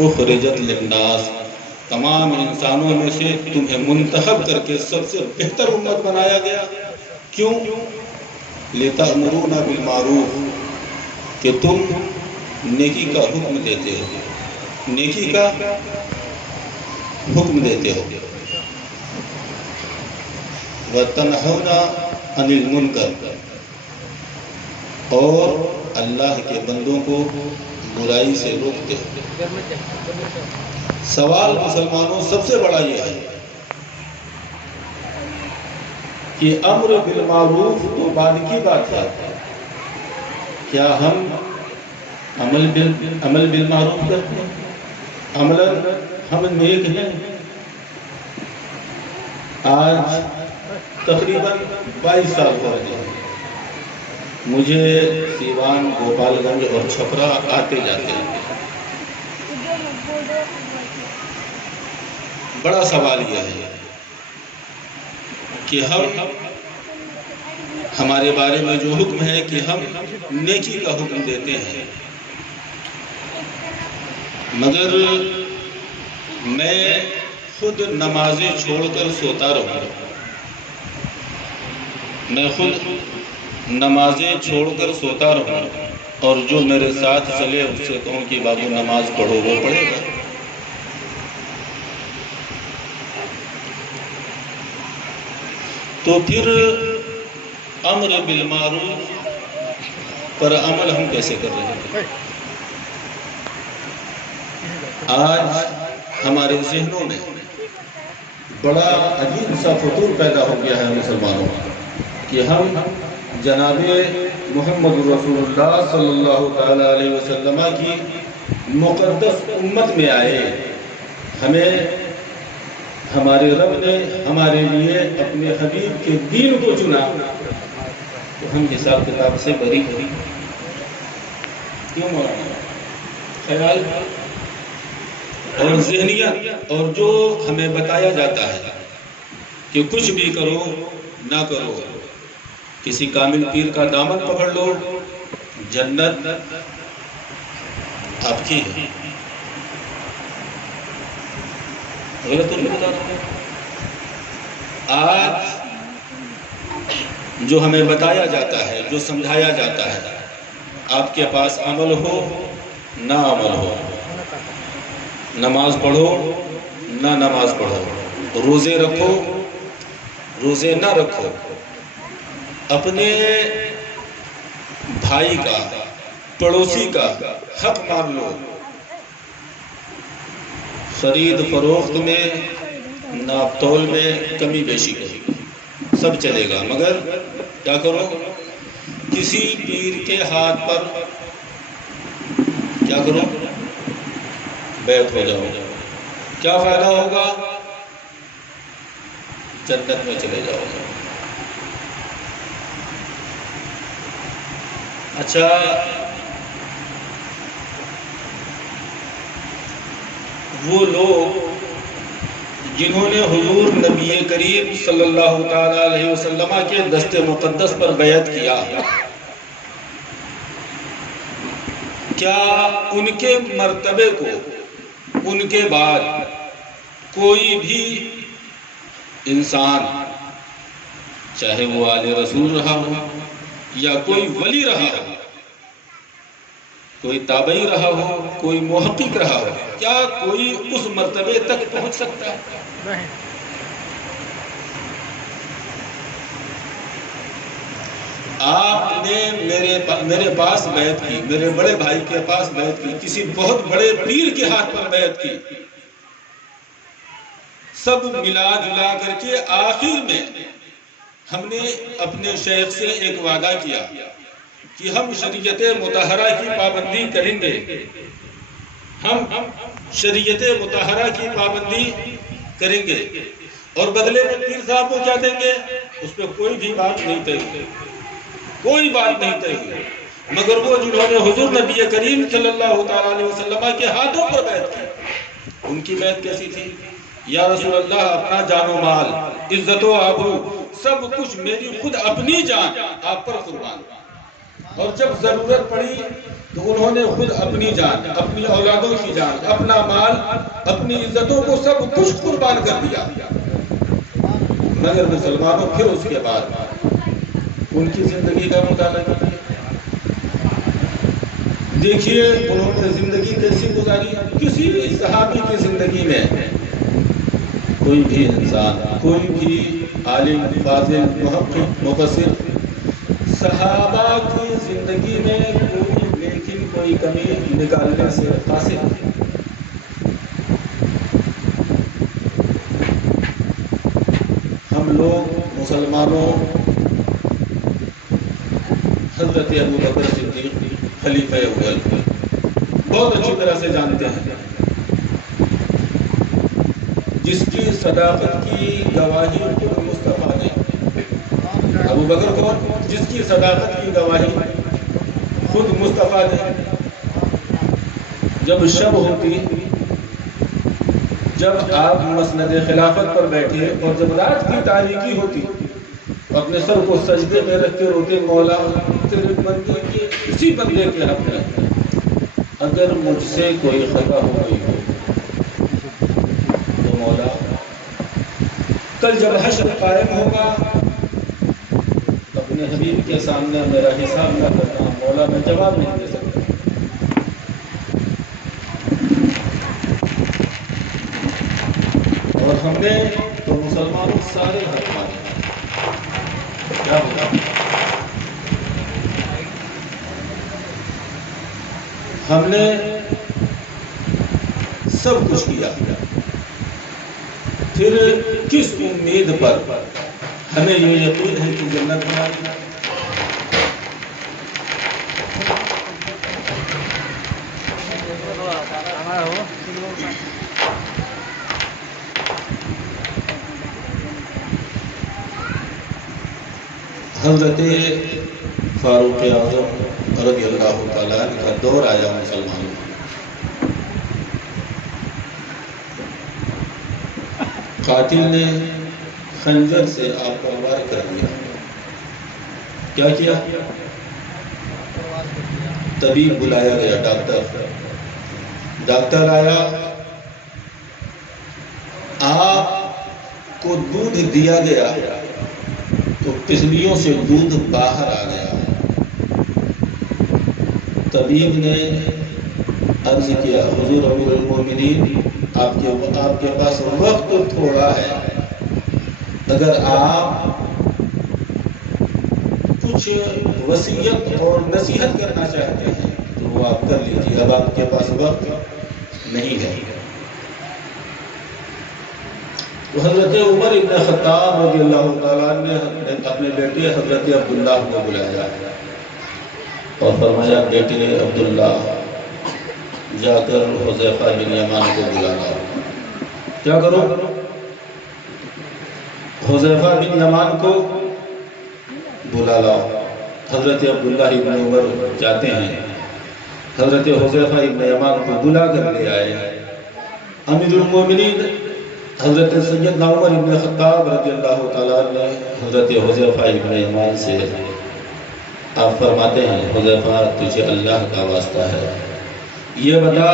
اخرجت للناس، تمام انسانوں میں سے تمہیں منتخب کر کے سب سے بہتر امت بنایا گیا. کیوں؟ لِتَأْمُرُونَ بِالْمَعْرُوفِ، کہ تم نیکی کا حکم دیتے ہو، نیکی کا حکم دیتے ہو. وَتَنْهَوْنَ عَنِ الْمُنْكَرِ، اور اللہ کے بندوں کو برائی سے روکتے ہو. سوال مسلمانوں سب سے بڑا یہ ہے کہ امر بالمعروف تو بعد کی بات ہے، کیا ہم عمل بالمعروف کرتے ہیں؟ عملاً ہم نیک ہیں. آج تقریباً 22 سال ہو رہے ہیں مجھے سیوان، گوپال گنج اور چھپرا آتے جاتے ہیں. بڑا سوال یہ ہے کہ ہمارے بارے میں جو حکم ہے کہ ہم نیکی کا حکم دیتے ہیں، مگر میں خود نمازیں چھوڑ کر سوتا رہوں، میں خود نمازیں چھوڑ کر سوتا رہوں، اور جو میرے ساتھ چلے اس سے کہوں کہ بابو نماز پڑھو، وہ پڑھے گا. تو پھر امر بالمعروف پر عمل ہم کیسے کر رہے ہیں؟ آج ہمارے ذہنوں میں بڑا عجیب سا فطور پیدا ہو گیا ہے مسلمانوں کہ ہم جناب محمد رسول اللہ صلی اللہ تعالیٰ علیہ وسلم کی مقدس امت میں آئے. ہمیں ہمارے رب نے ہمارے لیے اپنے حبیب کے دین کو چنا، تو ہم حساب کتاب سے بری کیوں مولانا؟ خیال اور ذہنیت اور جو ہمیں بتایا جاتا ہے کہ کچھ بھی کرو نہ کرو، کسی کامل پیر کا دامن پکڑ لو، جنت آپ کی ہے. غلط نہیں بتا رہا ہوں. آج جو ہمیں بتایا جاتا ہے، جو سمجھایا جاتا ہے، آپ کے پاس عمل ہو نہ عمل ہو، نماز پڑھو نہ نماز پڑھو، روزے رکھو روزے نہ رکھو، اپنے بھائی کا، پڑوسی کا حق مان لو، خرید فروخت میں، ناپ تول میں کمی بیشی کرو، سب چلے گا، مگر کیا کرو؟ کسی پیر کے ہاتھ پر کیا کرو؟ بیعت ہو جاؤ. کیا فائدہ ہوگا؟ جنت میں چلے جاؤ گے. اچھا، وہ لوگ جنہوں نے حضور نبی کریم صلی اللہ تعالیٰ علیہ وسلم کے دست مقدس پر بیعت کیا، کیا ان کے مرتبے کو ان کے بعد کوئی بھی انسان، چاہے وہ آل رسول رہا ہو یا کوئی ولی رہا ہو، کوئی تابعی رہا ہو، کوئی محقق رہا ہو، کیا کوئی اس مرتبے تک پہنچ سکتا ہے؟ نہیں. آپ نے میرے پاس بیعت کی، میرے بڑے بھائی کے پاس بیعت کی، کسی بہت بڑے پیر کے ہاتھ پر بیعت کی، سب ملا جلا کر کے آخر میں ہم نے اپنے شیخ سے ایک وعدہ کیا کہ ہم شریعت مطہرہ کی پابندی کریں گے، ہم شریعت مطہرہ کی پابندی کریں گے، اور بدلے میں پیر صاحب کو کیا دیں گے؟ اس پہ کوئی بھی بات نہیں طے ہوئی، کوئی بات نہیں طے ہوئی، مگر وہ جنہوں نے حضور نبی کریم صلی اللہ تعالیٰ علیہ وسلم کے ہاتھوں پر بیعت کی، ان کی بیعت کیسی تھی؟ یا رسول اللہ، اپنا جان و مال، عزت و آبرو، سب کچھ میری خود اپنی جان آپ پر قربان. اور جب ضرورت پڑی تو انہوں انہوں نے خود اپنی جان، اپنی اولادوں کی جان، اپنا مال، اپنی عزتوں کو سب کچھ قربان کر دیا، مگر مسلمانوں پھر اس کے بعد ان کی زندگی کا مطالعہ کیجیے، دیکھیے انہوں نے زندگی کیسی گزاری۔ کسی بھی صحابی کی زندگی میں کوئی بھی انسان، کوئی بھی عالم، فاضل، محقق، مفسر صحابہ کی زندگی میں کوئی کمی نکالنے سے قاصر نہیں۔ ہم لوگ مسلمانوں حضرت ابو بکر صدیق خلیفہ اول بہت اچھی طرح سے جانتے ہیں، جس کی صداقت کی گواہی خود مصطفیٰ نے، ابو بکر کو جس کی صداقت کی گواہی خود مصطفیٰ نے، جب شب ہوتی، جب آپ مسند خلافت پر بیٹھے اور جب رات کی تاریکی ہوتی، اپنے سر کو سجدے میں رکھ کے روتے، مولا تیرے بندے کے اسی بندے کے حق میں اگر مجھ سے کوئی خطا ہو گئی ہو تو مولا کل جب حشر قائم ہوگا اپنے حبیب کے سامنے میرا حساب نہ کرنا، مولا میں جواب نہیں دے سکتا۔ اور ہم نے تو مسلمانوں سارے حق مانے، کیا ہوگا؟ ہم نے سب کچھ کیا، پھر کس امید پر ہمیں یہ یقین ہے کہ جنت ہماری؟ حضرت فاروق اعظم رضی اللہ تعالیٰ عنہ کا دور آیا مسلمانوں میں، قاتل نے خنجر سے آپ پر وار کر دیا۔ کیا کیا؟ طبیب بلایا گیا، ڈاکٹر آیا، آپ کو دودھ دیا گیا تو پسلیوں سے دودھ باہر آ گیا۔ طبیب نے عرض کیا، حضور امیر المومنین آپ کے پاس وقت تھوڑا ہے، اگر آپ کچھ وصیت اور نصیحت کرنا چاہتے ہیں تو وہ آپ کر لیجیے، اب آپ کے پاس وقت نہیں ہے۔ تو حضرت عمر ابن خطاب رضی اللہ تعالیٰ نے اپنے بیٹے حضرت عبداللہ کو بلایا اور فرمایا، بیٹے عبداللہ جا کر حذیفہ بن یمان کو بلانا۔ کیا کرو؟ حذیفہ بن یمان کو بلا لاؤ۔ حضرت عبداللہ ابن عمر جاتے ہیں، حضرت حذیفہ ابن یمان کو بلا کر لے آئے۔ امیر المومنین حضرت سیدنا عمر ابن خطاب رضی اللہ تعالیٰ نے حضرت حذیفہ ابن یمان سے آپ فرماتے ہیں، حذیفہ تجھے اللہ کا واسطہ ہے، یہ بتا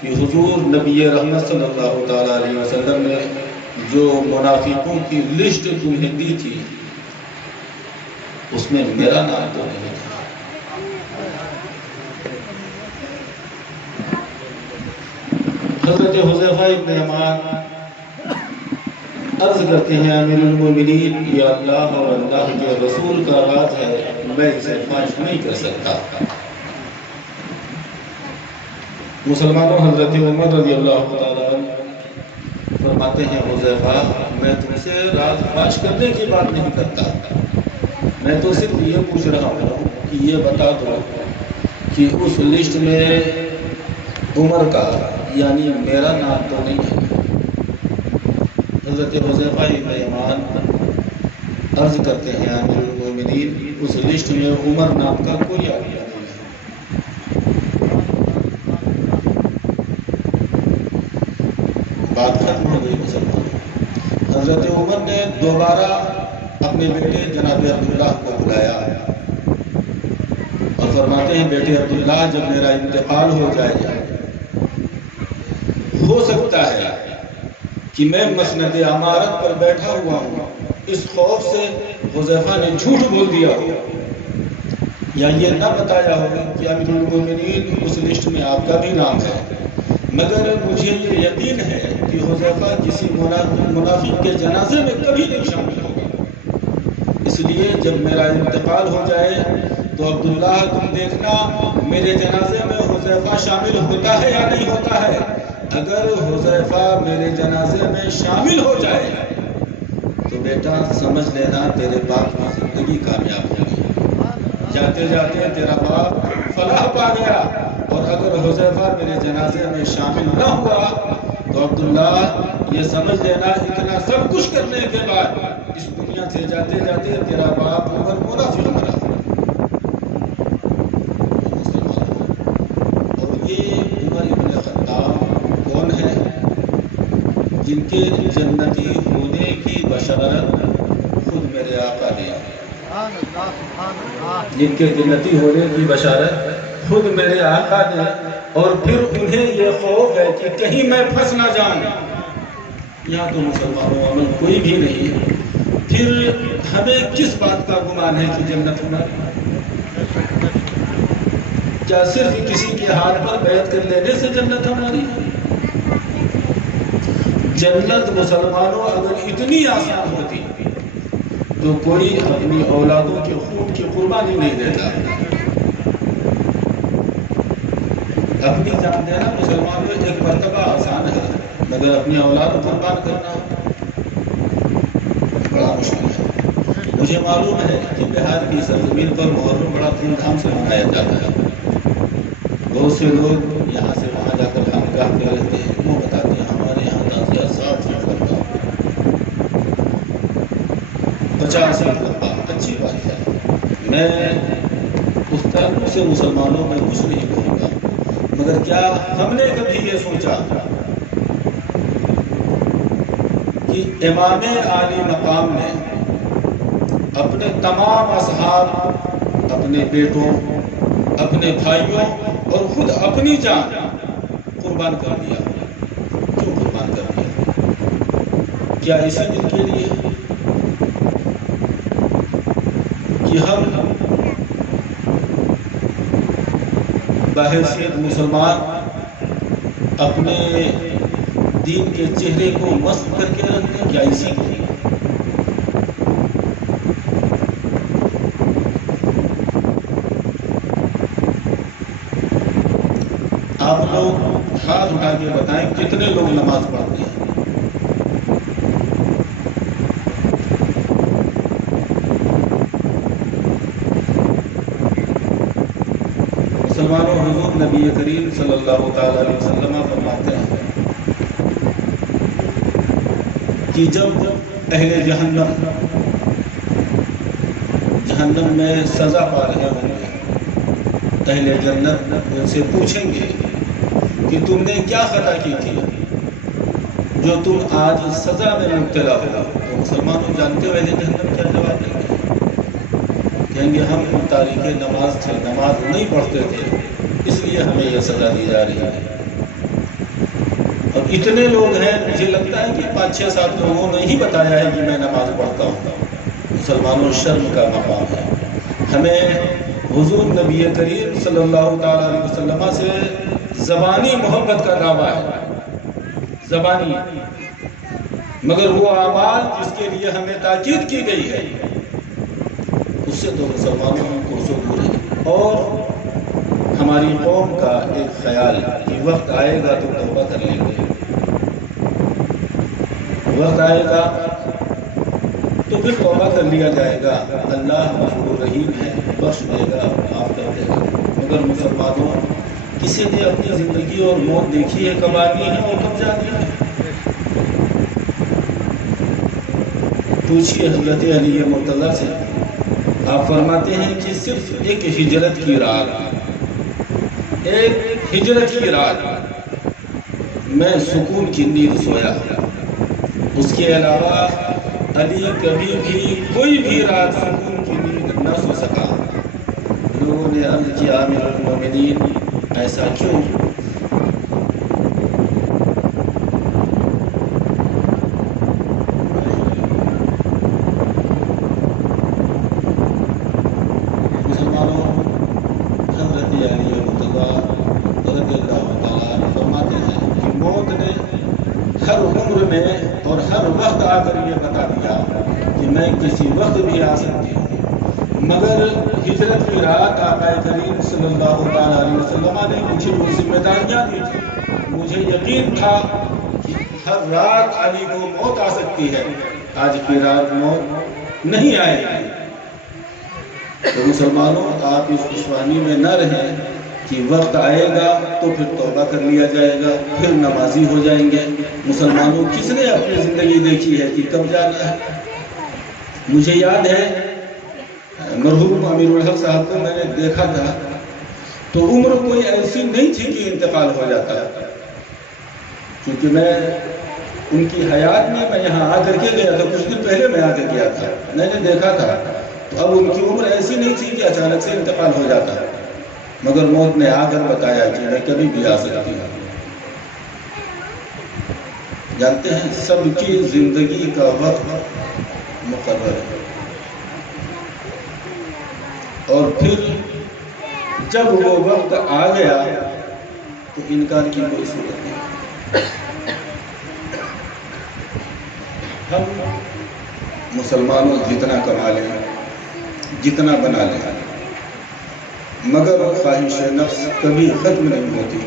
کہ حضور نبی رحمت صلی اللہ تعالیٰ علیہ وسلم نے جو منافقوں کی لسٹ تمہیں دی تھی اس میں میرا نام تو نہیں تھا۔ حضرت حذیفہ ابن یمان عرض کرتے ہیں، امیر المومنین یہ اللہ اور اللہ کے رسول کا راز ہے، میں اسے فاش نہیں کر سکتا۔ مسلمانوں حضرت عمر رضی اللہ تعالیٰ فرماتے ہیں، حذیفہ میں تم سے راز فاش کرنے کی بات نہیں کرتا، میں تو صرف یہ پوچھ رہا ہوں کہ یہ بتا دو کہ اس لسٹ میں عمر کا یعنی میرا نام تو نہیں ہے۔ حضرت حذیفہ ابن یمان عرض کرتے ہیں، امیر المومنین اس لسٹ میں عمر نام کا کوئی آدمی نہیں ہے۔ بات ختم ہو گئی مسلمان۔ حضرت عمر نے دوبارہ اپنے بیٹے جناب عبداللہ کو بلایا اور فرماتے ہیں بیٹے عبداللہ جب میرا انتقال ہو جائے ہو سکتا ہے کہ میں مسند امارت پر بیٹھا ہوا ہوں، اس خوف سے حذیفہ نے جھوٹ بول دیا ہو یا یہ نہ بتایا ہو کہ امیر المومنین اس لسٹ میں آپ کا بھی نام ہے، مگر مجھے یہ یقین ہے کہ حذیفہ کسی منافق کے جنازے میں کبھی نہیں شامل ہوگا، اس لیے جب میرا انتقال ہو جائے تو عبداللہ تم دیکھنا میرے جنازے میں حذیفہ شامل ہوتا ہے یا نہیں ہوتا ہے۔ اگر حذیفہ میرے جنازے میں شامل ہو جائے تو بیٹا سمجھ لینا تیرے باپ کی زندگی کامیاب ہوگی، جاتے جاتے تیرا باپ فلاح پا گیا، اور اگر حذیفہ میرے جنازے میں شامل نہ ہوا تو عبداللہ یہ سمجھ لینا اتنا سب کچھ کرنے کے بعد اس دنیا سے جاتے جاتے تیرا باپ عمر منافق مرا۔ اور یہ عمر ابن خطاب کون ہے؟ جن کے جنتی ہونے کی بشارت خود میرے آقا نے، جن کے جنتی ہونے کی بشارت خود میرے آقا نے، اور پھر انہیں یہ خوف ہے کہ کہیں میں پھنس نہ جاؤں۔ یہاں تو مسلمانوں عمل کوئی بھی نہیں ہے، پھر ہمیں کس بات کا گمان ہے کہ جنت ہماری؟ کیا صرف کسی کے ہاتھ پر بیعت کر لینے سے جنت ہماری ہے؟ جنت مسلمانوں اگر اتنی آسان ہوتی تو کوئی اپنی اولادوں کے خون کی قربانی نہیں دیتا۔ اپنی جان دینا مسلمانوں ایک مرتبہ آسان ہے، مگر اپنی اولاد قربان کرنا بڑا مشکل ہے۔ مجھے معلوم ہے کہ بہار کی سرزمین پر محرم بڑا دھوم دھام سے منایا جاتا ہے، بہت سے لوگ یہاں سے وہاں جا کر خانقاہ کے رہتے ہیں، وہ بتاتے ہیں ہمارے یہاں تعزیہ 60 فٹ لمبا، 50 فٹ لمبا، اچھی بات ہے۔ میں اس تعلق سے مسلمانوں میں کچھ نہیں کہوں گا، مگر کیا ہم نے کبھی یہ سوچا کہ امام عالی مقام نے اپنے تمام اصحاب، اپنے بیٹوں، اپنے بھائیوں اور خود اپنی جان قربان کر دیا؟ کیوں قربان کر دیا؟ کیا اسی دن کے لیے کہ ہم بحیثیت مسلمان اپنے دین کے چہرے کو مست کر کے رکھتے ہیں؟ کیا اسی کے لیے؟ آپ لوگ ہاتھ اٹھا کے بتائیں کتنے لوگ نماز پڑھتے ہیں؟ مسلمانوں، حضور نبی کریم صلی اللہ تعالی علیہ وسلم فرماتے ہیں کہ جب اہل جہنم میں سزا پا رہے ہوں گے، اہل جنت ان سے پوچھیں گے کہ تم نے کیا خطا کی تھی جو تم آج سزا میں مبتلا ہو؟ تو مسلمانوں جانتے ہو اہل جہنم کیا جواب دیں گے؟ کہیں گے ہم تاریخ نماز تھے، نماز نہیں پڑھتے تھے، اس لیے ہمیں یہ سزا دی جا رہی ہے۔ اور اتنے لوگ ہیں، مجھے لگتا ہے کہ 5-6-7 لوگوں نے ہی بتایا ہے کہ میں نماز پڑھتا ہوں۔ مسلمانوں شرم کا مقام ہے، ہمیں حضور نبی کریم صلی اللہ تعالی علیہ وسلم سے زبانی محبت کا دعویٰ ہے، زبانی، مگر وہ اعمال جس کے لیے ہمیں تاکید کی گئی ہے اس سے تو مسلمانوں کو دور ہے۔ اور ہماری قوم کا ایک خیال کہ وقت آئے گا تو توبہ کر لیں گے، وقت آئے گا تو پھر توبہ کر لیا جائے گا، اللہ غفور رحیم ہے، بخش دے گا، معاف کر دے گا۔ مگر مسلمانوں، کسی نے اپنی زندگی اور موت دیکھی ہے، کب آنی ہے اور کب جانی ہے؟ پوچھئے حضرت علی مرتضیٰ سے، آپ فرماتے ہیں کہ صرف ایک ہجرت کی رات میں سکون کی نیند سویا، اس کے علاوہ علی کبھی بھی کوئی بھی رات سکون کی نیند نہ سو سکا، لوگوں نے عرض کیا امیر المومنین ایسا کیوں؟ مسلمانوں، حضرت علی مرتضیٰ رضی اللہ تعالیٰ عنہ فرماتے ہیں کہ موت نے ہر عمر میں اور ہر وقت آ کر یہ بتا دیا کہ میں کسی وقت بھی آ سکتی ہوں، مگر ہجرت کی رات آقا کریم صلی اللہ تعالیٰ علیہ وسلم نے مجھے وہ ذمہ داریاں دی تھی۔ مجھے یقین تھا کہ ہر رات علی کو موت آ سکتی ہے، آج کی رات موت نہیں آئے گی۔ تو مسلمانوں، آپ اس خوشفہمی میں نہ رہیں کہ وقت آئے گا تو پھر توبہ کر لیا جائے گا، پھر نمازی ہو جائیں گے۔ مسلمانوں، کس نے اپنی زندگی دیکھی ہے کہ کب جانا ہے؟ مجھے یاد ہے مرحوم امیر الحق صاحب کو میں نے دیکھا تھا تو عمر کوئی ایسی نہیں تھی کہ انتقال ہو جاتا، کیونکہ میں ان کی حیات میں یہاں آ کر کے گیا تھا، کچھ دن پہلے میں آ کر گیا تھا، میں نے دیکھا تھا۔ تو اب ان کی عمر ایسی نہیں تھی کہ اچانک سے انتقال ہو جاتا، مگر موت نے آ کر بتایا کہ میں کبھی بھی آ سکتی ہوں۔ جانتے ہیں سب کی زندگی کا وقت مقرر ہے، اور پھر جب وہ وقت آ گیا تو انکار کی کوئی صورت نہیں۔ ہم مسلمانوں جتنا کما لیں، جتنا بنا لیں، مگر خواہش نفس کبھی ختم نہیں ہوتی۔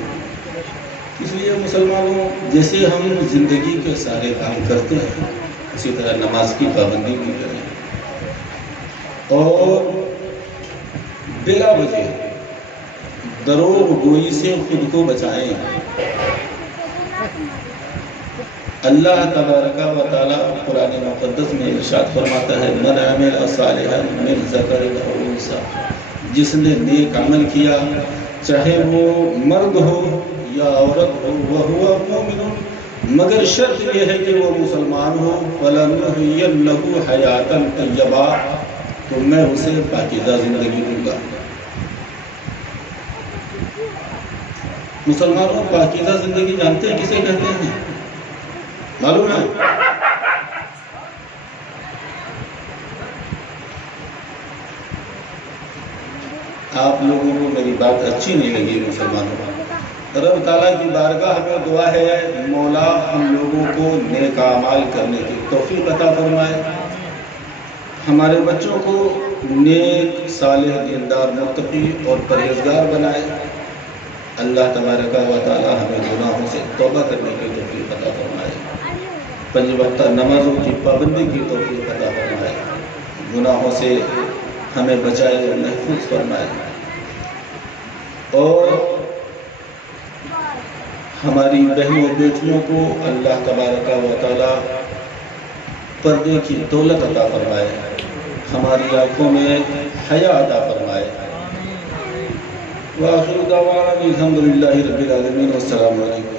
اس لیے مسلمانوں، جیسے ہم زندگی کے سارے کام کرتے ہیں اسی طرح نماز کی پابندی بھی کریں، اور بلا وجہ دروغ گوئی سے خود کو بچائیں۔ اللہ تبارک و تعالی قرآن مقدس میں ارشاد فرماتا ہے، من عمل صالحا من ذکر او انثی، جس نے نیک عمل کیا چاہے وہ مرد ہو یا عورت ہو، وہو مومن، مگر شرط یہ ہے کہ وہ مسلمان ہو، فلنحینہ حیاتا طیبہ، تو میں اسے پاکیزہ زندگی دوں گا۔ مسلمانوں، پاکیزہ زندگی جانتے ہیں کسے کہتے ہیں؟ معلوم ہے؟ آپ لوگوں کو میری بات اچھی نہیں لگی مسلمانوں، رب تعالیٰ کی بارگاہ میں دعا ہے مولا ہم لوگوں کو نیک اعمال کرنے کی توفیق عطا فرمائے، ہمارے بچوں کو نیک صالح دیندار متقی اور پرہیزگار بنائے۔ اللہ تبارک و تعالی ہمیں گناہوں سے توبہ کرنے کی توفیق عطا فرمائے، 5 وقتہ نمازوں کی پابندی کی توفیق عطا فرمائے، گناہوں سے ہمیں بچائے اور محفوظ فرمائے، اور ہماری بہنوں بیٹیوں کو اللہ تبارک و تعالی پردے کی دولت عطا فرمائے، ہماری آنکھوں میں حیا عطا فرمائے۔ وآخر دعوانا الحمدللہ رب العالمین، والسلام علیکم۔